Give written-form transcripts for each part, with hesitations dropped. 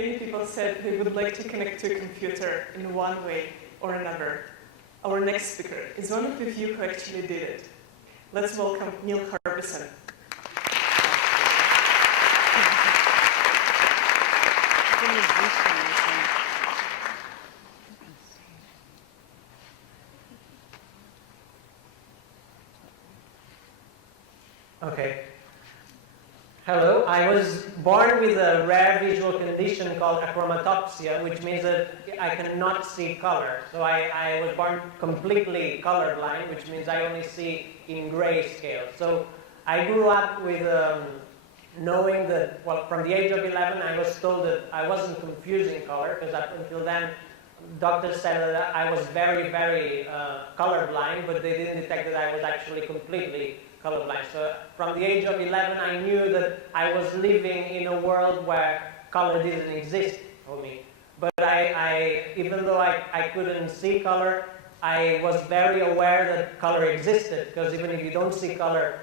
many people said they would like to connect to a computer in one way or another. Our next speaker is one of the few who actually did it. Let's welcome Neil Harbisson. Okay. Hello. I was born with a rare visual condition called achromatopsia, which means that I cannot see color. So I was born completely colorblind, which means I only see in grayscale. So I grew up with knowing that, well, from the age of 11, I was told that I wasn't confusing color, because up until then, doctors said that I was very, very colorblind, but they didn't detect that I was actually completely colorblind. So from the age of 11, I knew that I was living in a world where color didn't exist for me. But even though I couldn't see color, I was very aware that color existed, because even if you don't see color,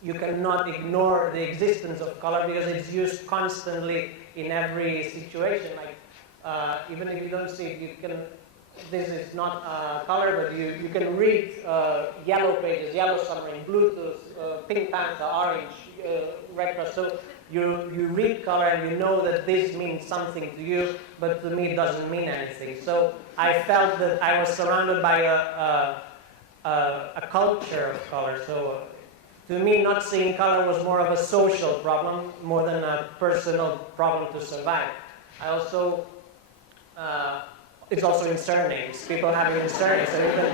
you cannot ignore the existence of color because it's used constantly in every situation. Like even if you don't see it, you can. This is not color, but you can read yellow pages, yellow submarine, Bluetooth, Pink Panther, orange, red cross. So you read color and you know that this means something to you, but to me it doesn't mean anything. So I felt that I was surrounded by a culture of color. So to me, not seeing color was more of a social problem more than a personal problem to survive. I also it's also in surnames. People have it in surnames. So even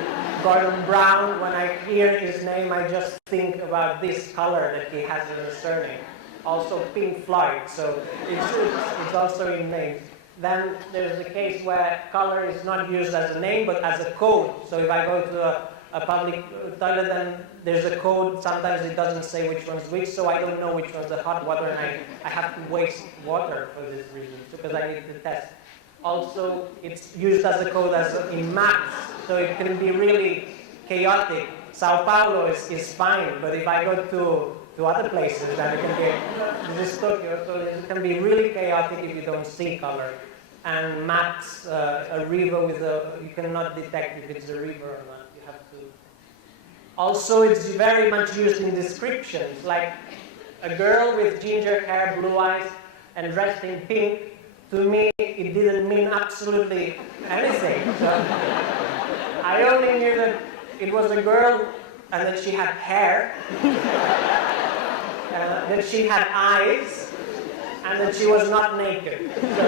Gordon Brown, when I hear his name, I just think about this color that he has in his surname. Also Pink Floyd, so it's also in names. Then there's the case where color is not used as a name, but as a code. So if I go to a public toilet, then there's a code. Sometimes it doesn't say which one's which, so I don't know which one's the hot water, and I have to waste water for this reason, because I need to test. Also, it's used as a code in maps, so it can be really chaotic. Sao Paulo is fine, but if I go to other places, then it can be, this is Tokyo, so it can be really chaotic if you don't see color. And maps, a river with you cannot detect if it's a river or not. You have to. Also, it's very much used in descriptions, like a girl with ginger hair, blue eyes, and dressed in pink. To me, it didn't mean absolutely anything. So I only knew that it was a girl and that she had hair, that she had eyes, and that she was not naked. So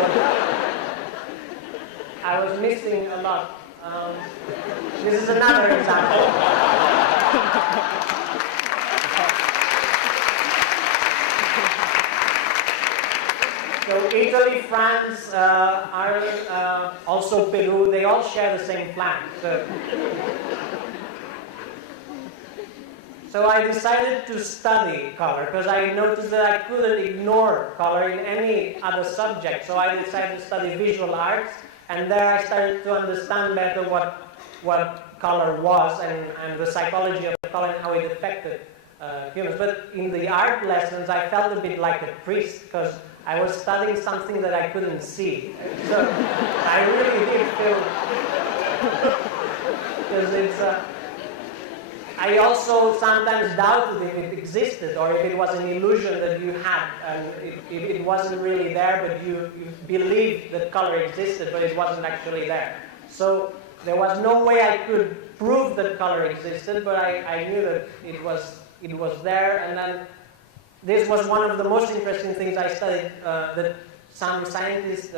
I was missing a lot. This is another example. So Italy, France, Ireland, also Peru, they all share the same flag. So I decided to study color because I noticed that I couldn't ignore color in any other subject. So I decided to study visual arts, and there I started to understand better what color was and the psychology of color and how it affected humans. But in the art lessons, I felt a bit like a priest because I was studying something that I couldn't see. So I really did feel, because it's, I also sometimes doubted if it existed or if it was an illusion that you had, and if it wasn't really there, but you believed that color existed, but it wasn't actually there. So there was no way I could prove that color existed, but I knew that it was there. And then this was one of the most interesting things I studied, that some scientists,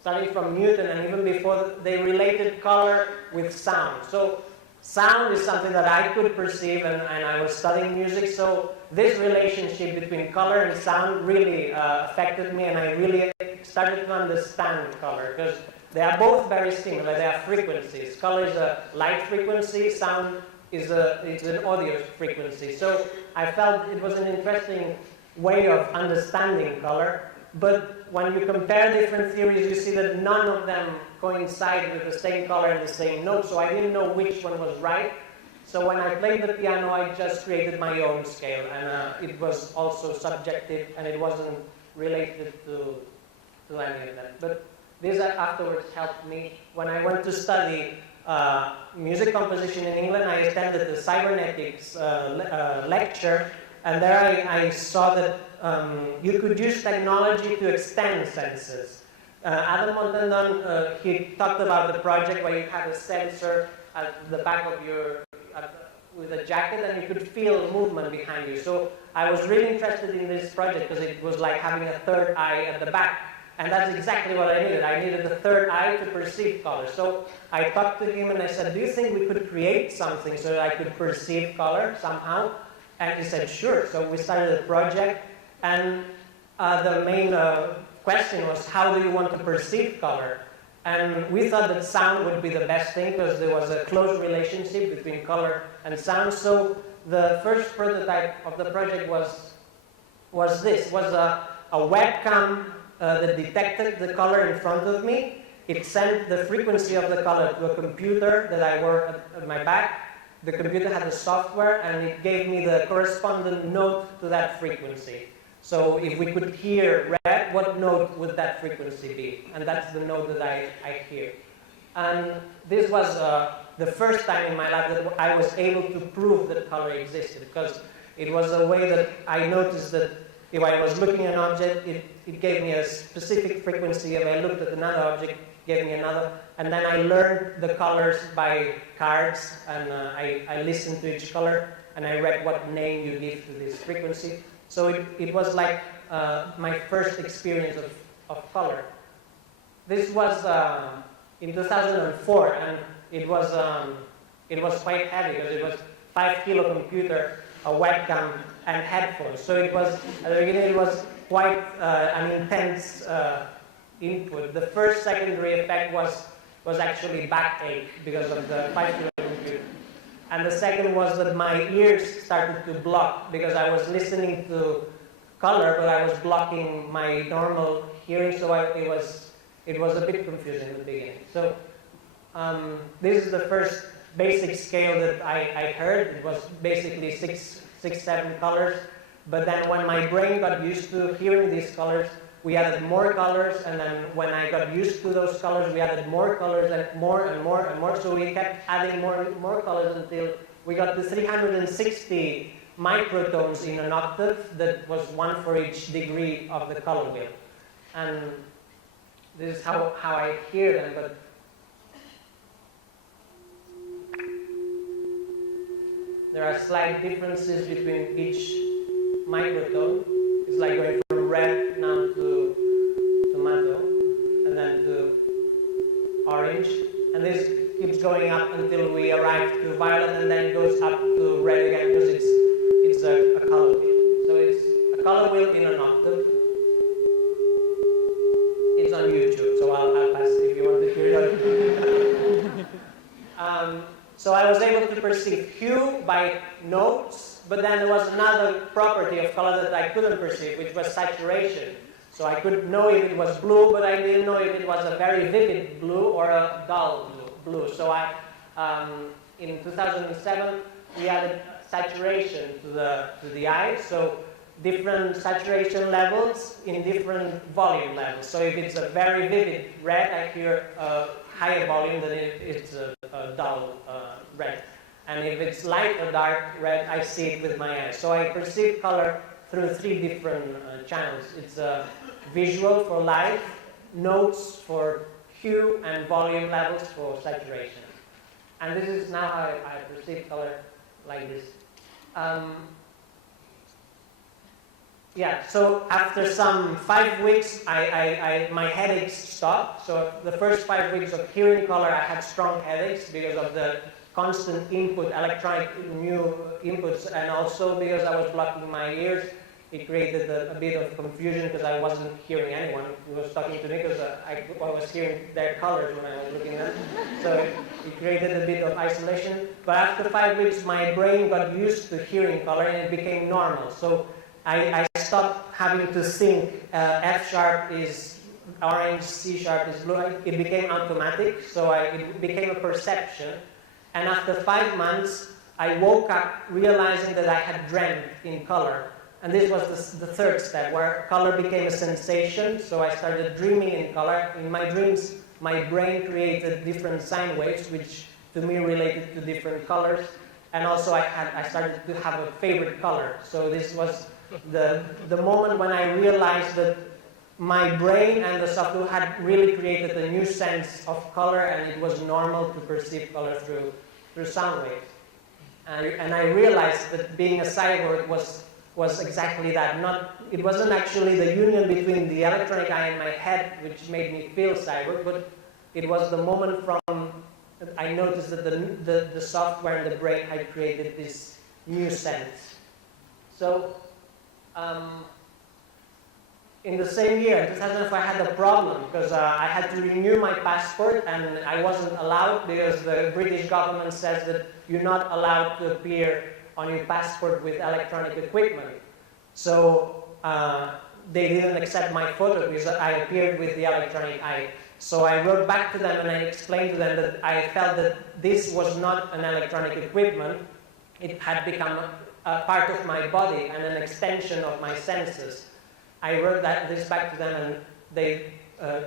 starting from Newton and even before, they related color with sound. So sound is something that I could perceive, and I was studying music, so this relationship between color and sound really affected me, and I really started to understand color, because they are both very similar. They are frequencies. Color is a light frequency, sound is an audio frequency. So I felt it was an interesting way of understanding color, but when you compare different theories, you see that none of them coincide with the same color and the same note, so I didn't know which one was right. So when I played the piano, I just created my own scale, and it was also subjective, and it wasn't related to to any of them. But this afterwards helped me. When I went to study music composition in England, I attended the cybernetics lecture, and there I saw that you could use technology to extend senses. Adam Montandon, he talked about the project where you had a sensor at the back of your, with a jacket, and you could feel movement behind you. So I was really interested in this project because it was like having a third eye at the back. And that's exactly what I needed. I needed the third eye to perceive color. So I talked to him and I said, do you think we could create something so that I could perceive color somehow? And he said, sure. So we started a project, and the main question was, how do you want to perceive color? And we thought that sound would be the best thing because there was a close relationship between color and sound. So the first prototype of the project was a webcam that detected the color in front of me. It sent the frequency of the color to a computer that I wore at my back. The computer had a software, and it gave me the corresponding note to that frequency. So if we could hear red, what note would that frequency be? And that's the note that I hear. And this was the first time in my life that I was able to prove that color existed, because it was a way that I noticed that if I was looking at an object, it gave me a specific frequency. If I looked at another object, it gave me another. And then I learned the colors by cards, and I listened to each color, and I read what name you give to this frequency. So it was like my first experience of color. This was in 2004, and it was quite heavy because it was 5-kilo computer, a webcam, and headphones. So it was, at the beginning, it was quite an intense input. The first secondary effect was actually backache because of the 5-kilo computer. And the second was that my ears started to block because I was listening to color, but I was blocking my normal hearing, so it was a bit confusing in the beginning. So this is the first basic scale that I heard. It was basically 7 colors. But then when my brain got used to hearing these colors, we added more colors, and then when I got used to those colors, we added more colors and more and more and more. So we kept adding more colors until we got to 360 microtones in an octave. That was one for each degree of the color wheel. And this is how I hear them. But there are slight differences between each microtone. It's like going from red now to tomato, and then to orange. And this keeps going up until we arrive to violet, and then it goes up to red again because it's a color wheel. So it's a color wheel in an octave. It's on YouTube, so I'll pass if you want to hear it. So I was able to perceive hue by notes, but then there was another property of color that I couldn't perceive, which was saturation. So I could know if it was blue, but I didn't know if it was a very vivid blue or a dull blue. So in 2007, we added saturation to the eye. So different saturation levels in different volume levels. So if it's a very vivid red, I hear a higher volume than if it's a dull red. And if it's light or dark red, I see it with my eyes. So I perceive color through 3 different channels. It's visual for light, notes for hue, and volume levels for saturation. And this is now how I perceive color, like this. Yeah, so after some 5 weeks, my headaches stopped. So the first 5 weeks of hearing color, I had strong headaches because of the constant input, electronic new inputs, and also because I was blocking my ears. It created a bit of confusion because I wasn't hearing anyone who was talking to me because I was hearing their colors when I was looking at them. So it created a bit of isolation. But after 5 weeks, my brain got used to hearing color and it became normal. So I stopped having to think F sharp is orange, C sharp is blue. It became automatic, so it became a perception. And after 5 months, I woke up realizing that I had dreamt in color. And this was the third step, where color became a sensation. So I started dreaming in color. In my dreams, my brain created different sine waves, which to me related to different colors. And also I started to have a favorite color. So this was the moment when I realized that my brain and the software had really created a new sense of color, and it was normal to perceive color through sound waves. And I realized that being a cyborg was exactly that. It wasn't actually the union between the electronic eye and my head which made me feel cyborg, but it was the moment from I noticed that the software and the brain had created this new sense. So in the same year, 2004, I had a problem because I had to renew my passport, and I wasn't allowed because the British government says that you're not allowed to appear on your passport with electronic equipment. So they didn't accept my photo because I appeared with the electronic eye. So I wrote back to them and I explained to them that I felt that this was not an electronic equipment. It had become a part of my body and an extension of my senses. I wrote this back to them, and they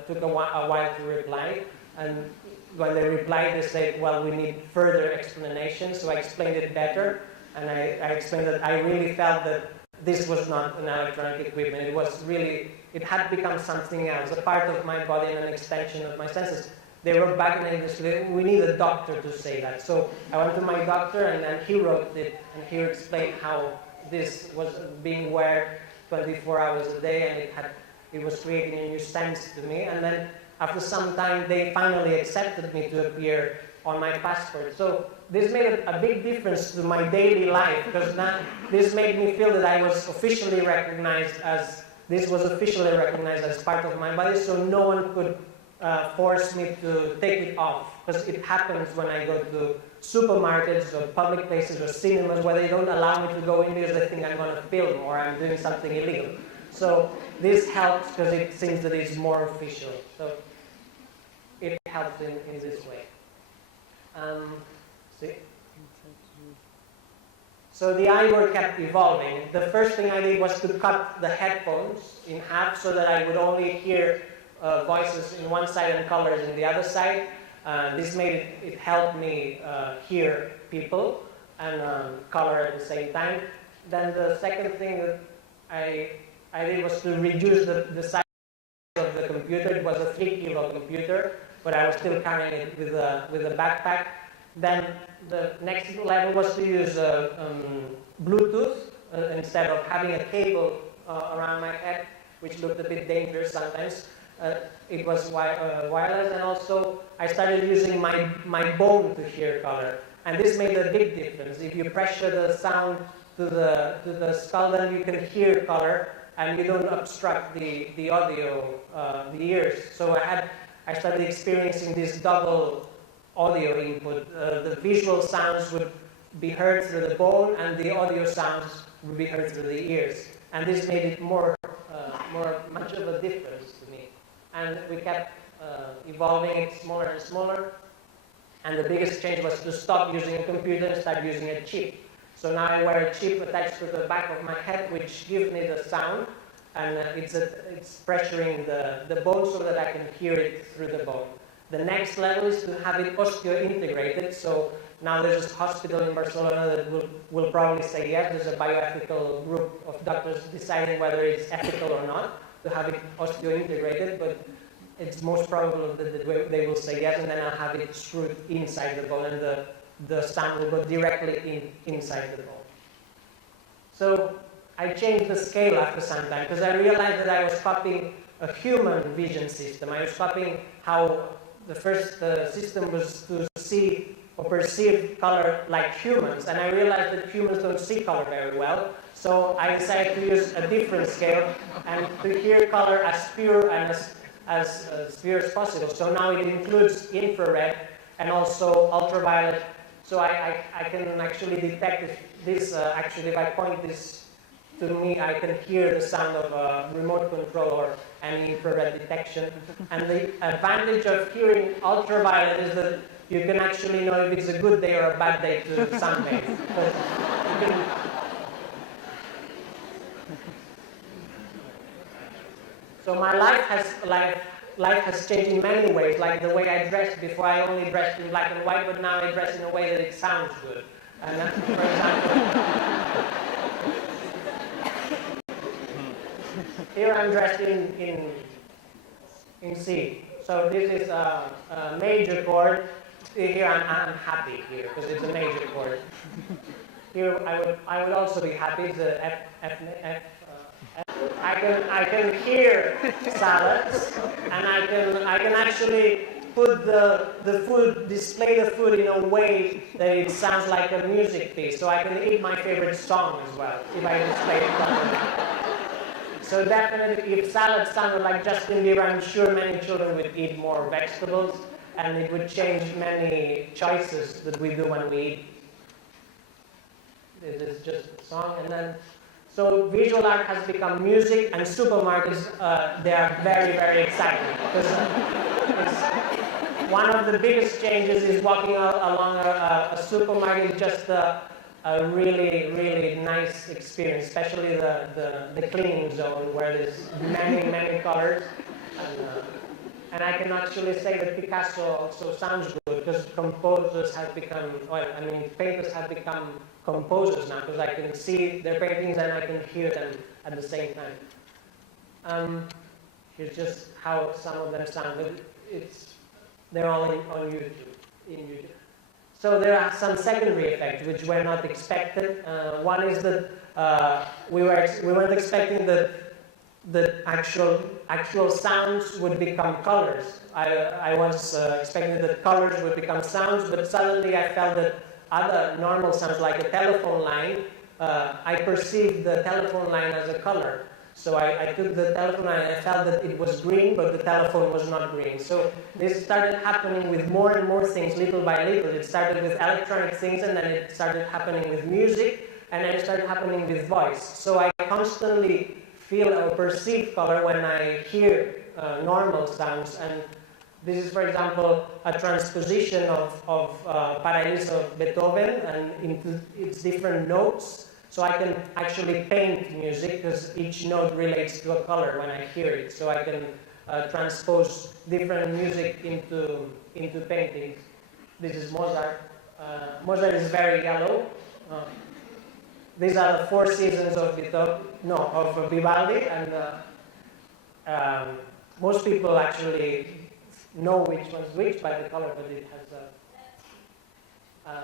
took a while to reply. And when they replied, they said, well, we need further explanation. So I explained it better, and I explained that I really felt that this was not an electronic equipment. It had become something else, a part of my body and an extension of my senses. They wrote back in English, we need a doctor to say that. So I went to my doctor, and then he wrote it, and he explained how this was being worn 24 hours a day, and it was creating a new sense to me. And then after some time, they finally accepted me to appear on my passport. So this made a big difference to my daily life, because now this made me feel that I was officially recognized as part of my body, so no one could force me to take it off, because it happens when I go to supermarkets or public places or cinemas where they don't allow me to go in because they think I'm going to film or I'm doing something illegal. So this helps because it seems that it's more official. So it helps in this way. See? So the eyewear kept evolving. The first thing I did was to cut the headphones in half so that I would only hear voices in one side and colors in the other side. This made it helped me hear people and color at the same time. Then the second thing that I did was to reduce the size of the computer. It was a 3-kilo computer, but I was still carrying it with a backpack. Then the next level was to use Bluetooth instead of having a cable around my head, which looked a bit dangerous sometimes. It was wireless, and also I started using my bone to hear color. And this made a big difference. If you pressure the sound to the skull, then you can hear color, and you don't obstruct the audio, the ears. So I started experiencing this double audio input. The visual sounds would be heard through the bone, and the audio sounds would be heard through the ears. And this made it much of a difference to me. And we kept evolving it smaller and smaller. And the biggest change was to stop using a computer and start using a chip. So now I wear a chip attached to the back of my head, which gives me the sound, and it's pressuring the bone so that I can hear it through the bone. The next level is to have it osteo-integrated. So now there's a hospital in Barcelona that will probably say yes. There's a bioethical group of doctors deciding whether it's ethical or not to have it osteo-integrated, but it's most probable that they will say yes, and then I'll have it screwed inside the bone, and the sound will go directly inside the bone. So I changed the scale after some time because I realized that I was copying a human vision system. I was copying how the first system was to see or perceive color like humans, and I realized that humans don't see color very well. So I decided to use a different scale and to hear color as pure and as pure as possible. So now it includes infrared and also ultraviolet. So I can actually detect if I point this to me, I can hear the sound of a remote control or any infrared detection. And the advantage of hearing ultraviolet is that you can actually know if it's a good day or a bad day to sunbathe. So my life has changed in many ways, like the way I dressed. Before I only dressed in black and white, but now I dress in a way that it sounds good. And that, for example, here I'm dressed in C. So this is a major chord. Here I'm happy here because it's a major chord. Here I would also be happy. It's a F. I can hear salads, and I can actually put the food, display the food in a way that it sounds like a music piece. So I can eat my favorite song as well if I display it properly. So definitely, if salad sounded like Justin Bieber, I'm sure many children would eat more vegetables, and it would change many choices that we do when we eat. This is just a song, and then, so visual art has become music, and supermarkets, they are very, very exciting, because one of the biggest changes is walking along a supermarket, just a really, really nice experience, especially the cleaning zone where there's many, many colors. And I can actually say that Picasso also sounds good because composers have become, well, I mean, painters have become composers now because I can see their paintings and I can hear them at the same time. Here's just how some of them sound, but they're all on YouTube. So there are some secondary effects which were not expected. One is that we weren't expecting that the actual sounds would become colors. I was expecting that colors would become sounds, but suddenly I felt that other normal sounds like a telephone line, I perceived the telephone line as a color. So I took the telephone line and I felt that it was green, but the telephone was not green. So this started happening with more and more things, little by little. It started with electronic things, and then it started happening with music, and then it started happening with voice. So I constantly feel or perceive color when I hear normal sounds. And this is, for example, a transposition of Paradiso of Beethoven and into its different notes. So I can actually paint music because each note relates to a color when I hear it. So I can transpose different music into paintings. This is Mozart. Mozart is very yellow. These are the four seasons of Vivaldi, and most people actually know which one's which by the color, but it has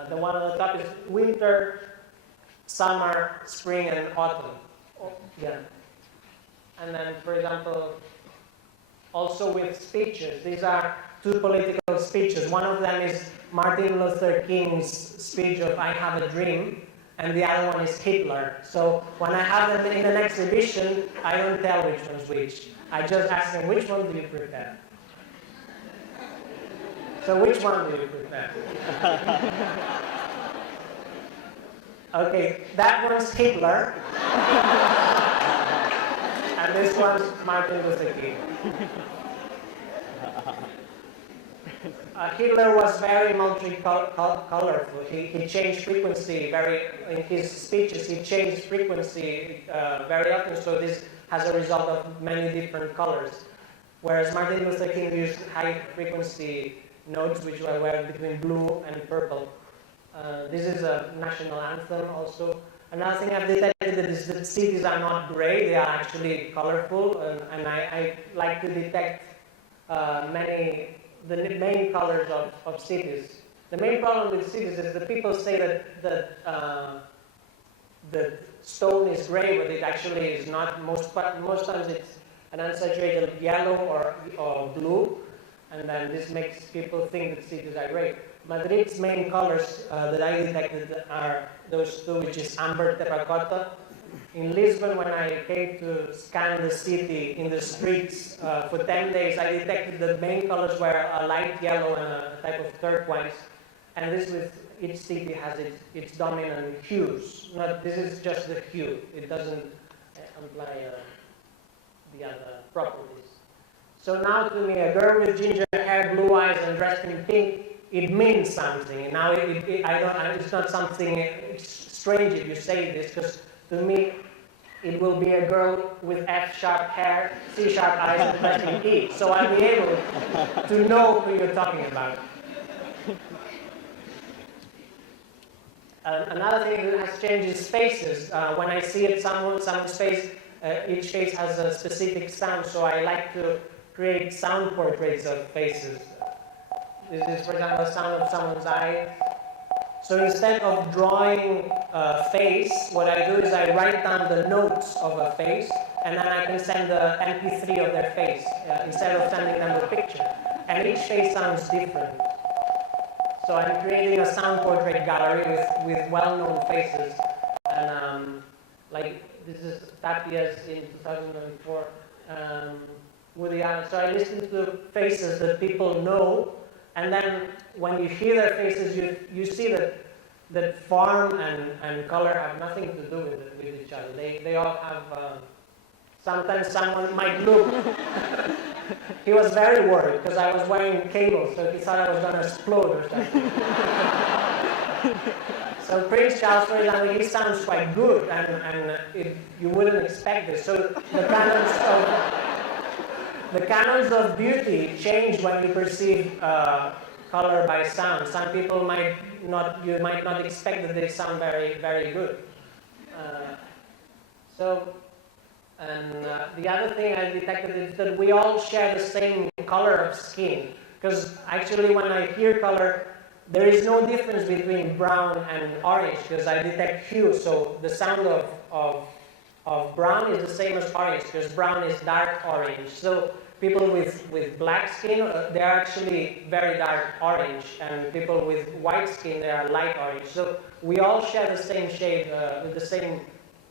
the one on the top is winter, summer, spring, and autumn. Yeah. And then, for example, also with speeches. These are two political speeches. One of them is Martin Luther King's speech of I Have a Dream, and the other one is Hitler. So when I have them in an exhibition, I don't tell which one's which. I just ask them, which one do you prefer? So which one do you prefer? Okay, that one's Hitler. And this one's Martin Luther King. Hitler was very multi-colorful. He changed frequency in his speeches. He changed frequency very often, so this has a result of many different colors. Whereas Martin Luther King used high-frequency notes, which were between blue and purple. This is a national anthem also. Another thing I've detected is that cities are not gray, they are actually colorful, and I like to detect the main colors of cities. The main problem with cities is that people say that the stone is gray, but it actually is not. Most times it's an unsaturated yellow or blue, and then this makes people think that cities are gray. Madrid's main colors that I detected are those two, which is amber terracotta. In Lisbon, when I came to scan the city in the streets for 10 days, I detected the main colors were a light yellow and a type of turquoise. And this with each city has its dominant hues. This is just the hue. It doesn't imply the other properties. So now to me, a girl with ginger hair, blue eyes, and dressed in pink, it means something. Now it's not something strange if you say this, because to me, it will be a girl with F-sharp hair, C-sharp eyes, and pressing E. So I'll be able to know who you're talking about. Another thing that has changed is faces. When I see it, someone's face, each face has a specific sound, so I like to create sound portraits of faces. This is, for example, the sound of someone's eye. So instead of drawing a face, what I do is I write down the notes of a face, and then I can send the MP3 of their face, instead of sending them a picture. And each face sounds different. So I'm creating a sound portrait gallery with well-known faces. And like, this is Tapia's in 2004. Woody Allen. So I listen to faces that people know, and then when you hear their faces, you see that form and color have nothing to do with each other. They all have, sometimes someone might look, he was very worried because I was wearing cables, so he thought I was going to explode or something. So Prince Charles, for example, he sounds quite good, and you wouldn't expect this. So the canons of beauty change when you perceive color by sound. Some people you might not expect that they sound very, very good. The other thing I detected is that we all share the same color of skin. Because actually when I hear color, there is no difference between brown and orange, because I detect hue. So the sound of brown is the same as orange, because brown is dark orange. So people with black skin, they are actually very dark orange, and people with white skin, they are light orange. So we all share the same shade, with the same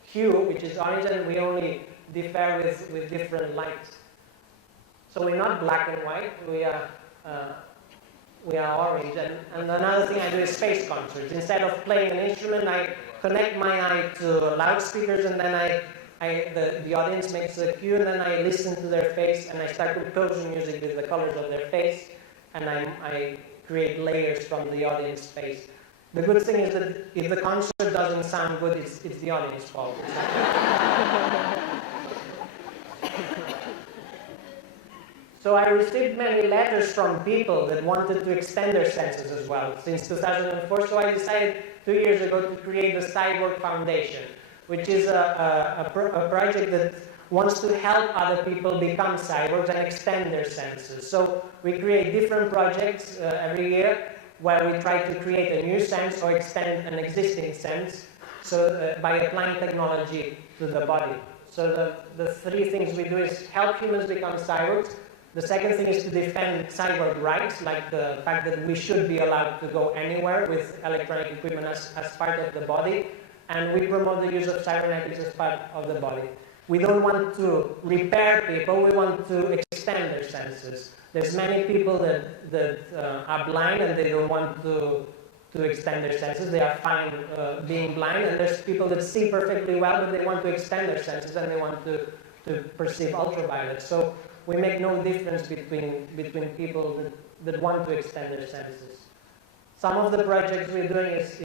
hue, which is orange, and we only differ with different lights. So we're not black and white, we are orange. And another thing I do is face concerts. Instead of playing an instrument, I connect my eye to loudspeakers, and then the audience makes a cue, and then I listen to their face, and I start composing music with the colors of their face, and I create layers from the audience face. The good thing is that if the concert doesn't sound good, it's the audience fault. So I received many letters from people that wanted to extend their senses as well since 2004. So I decided 2 years ago to create the Cyborg Foundation, which is a project that wants to help other people become cyborgs and extend their senses. So we create different projects every year where we try to create a new sense or extend an existing sense, so by applying technology to the body. So the three things we do is help humans become cyborgs. The second thing is to defend cyborg rights, like the fact that we should be allowed to go anywhere with electronic equipment as part of the body. And we promote the use of cybernetics as part of the body. We don't want to repair people, we want to extend their senses. There's many people that are blind and they don't want to extend their senses. They are fine being blind, and there's people that see perfectly well, but they want to extend their senses and they want to perceive ultraviolet. So we make no difference between people that want to extend their senses. Some of the projects we're doing is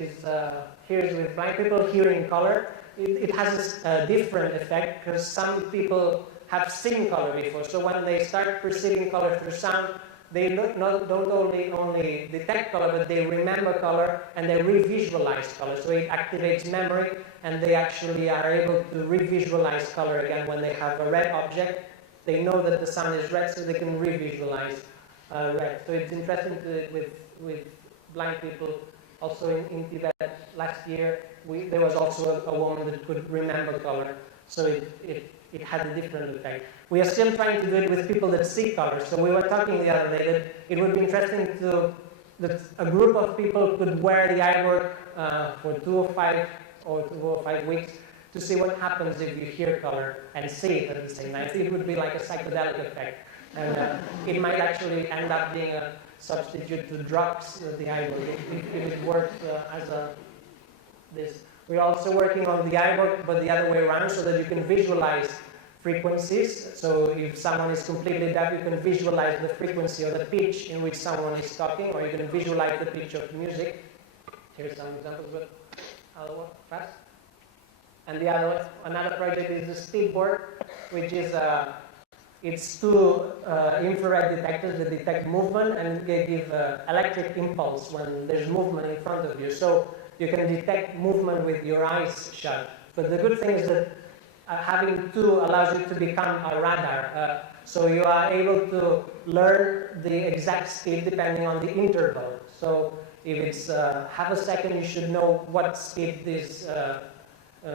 here is with blind people hearing color. It has a different effect because some people have seen color before. So when they start perceiving color through sound, they don't only detect color, but they remember color and they re-visualize color. So it activates memory, and they actually are able to re-visualize color again when they have a red object. They know that the sound is red, so they can re-visualize red. So it's interesting with blind people. Also in Tibet last year, there was also a woman that could remember color. So it had a different effect. We are still trying to do it with people that see color. So we were talking the other day that it would be interesting that a group of people could wear the eyework for 2 or 5 weeks to see what happens if you hear color and see it at the same time. I think it would be like a psychedelic effect. And it might actually end up being a substitute to drugs, the eyework, if it works as this. We're also working on the eyework, but the other way around, so that you can visualize frequencies. So if someone is completely deaf, you can visualize the frequency or the pitch in which someone is talking, or you can visualize the pitch of music. Here's some examples, but I'll walk fast. And another project is the speedboard, which is it's two infrared detectors that detect movement and they give electric impulse when there's movement in front of you. So you can detect movement with your eyes shut. But the good thing is that having two allows you to become a radar. So you are able to learn the exact speed depending on the interval. So if it's half a second, you should know what speed this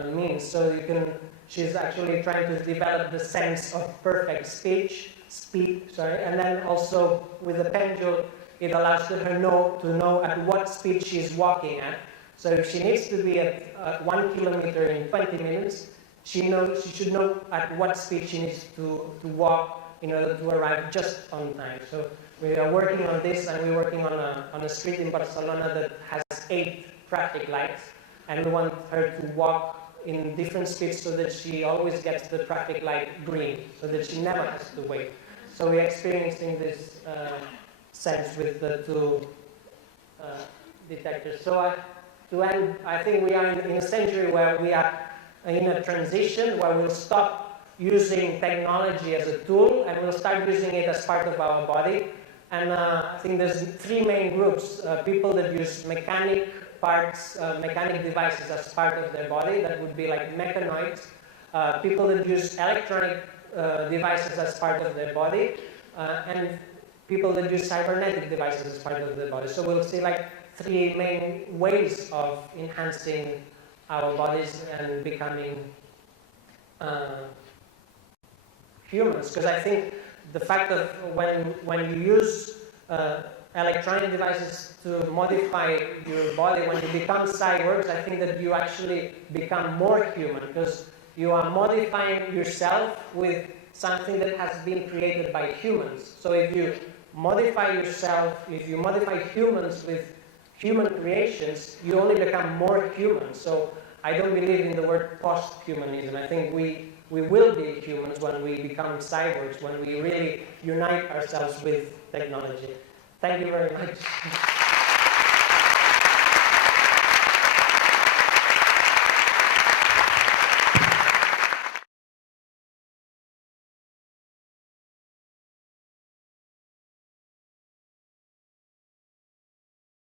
means. So you can. She's actually trying to develop the sense of perfect speed, and then also with the pendule, it allows her to know at what speed she's walking at. So if she needs to be at 1 kilometer in 20 minutes, she should know at what speed she needs to walk in order to arrive just on time. So we are working on this, and we're working on a street in Barcelona that has 8 traffic lights, and we want her to walk in different speeds so that she always gets the traffic light green, so that she never has to wait. So we're experiencing this sense with the two detectors. So to end, I think we are in a century where we are in a transition where we'll stop using technology as a tool and we'll start using it as part of our body. And I think there's 3 main groups: people that use mechanic devices as part of their body, that would be like mechanoids, people that use electronic devices as part of their body, and people that use cybernetic devices as part of their body. So we'll see like 3 main ways of enhancing our bodies and becoming humans. Because I think the fact that when you use electronic devices to modify your body, when you become cyborgs, I think that you actually become more human, because you are modifying yourself with something that has been created by humans. So if you modify yourself, if you modify humans with human creations, you only become more human. So I don't believe in the word post-humanism. I think we will be humans when we become cyborgs, when we really unite ourselves with technology. Thank you very much.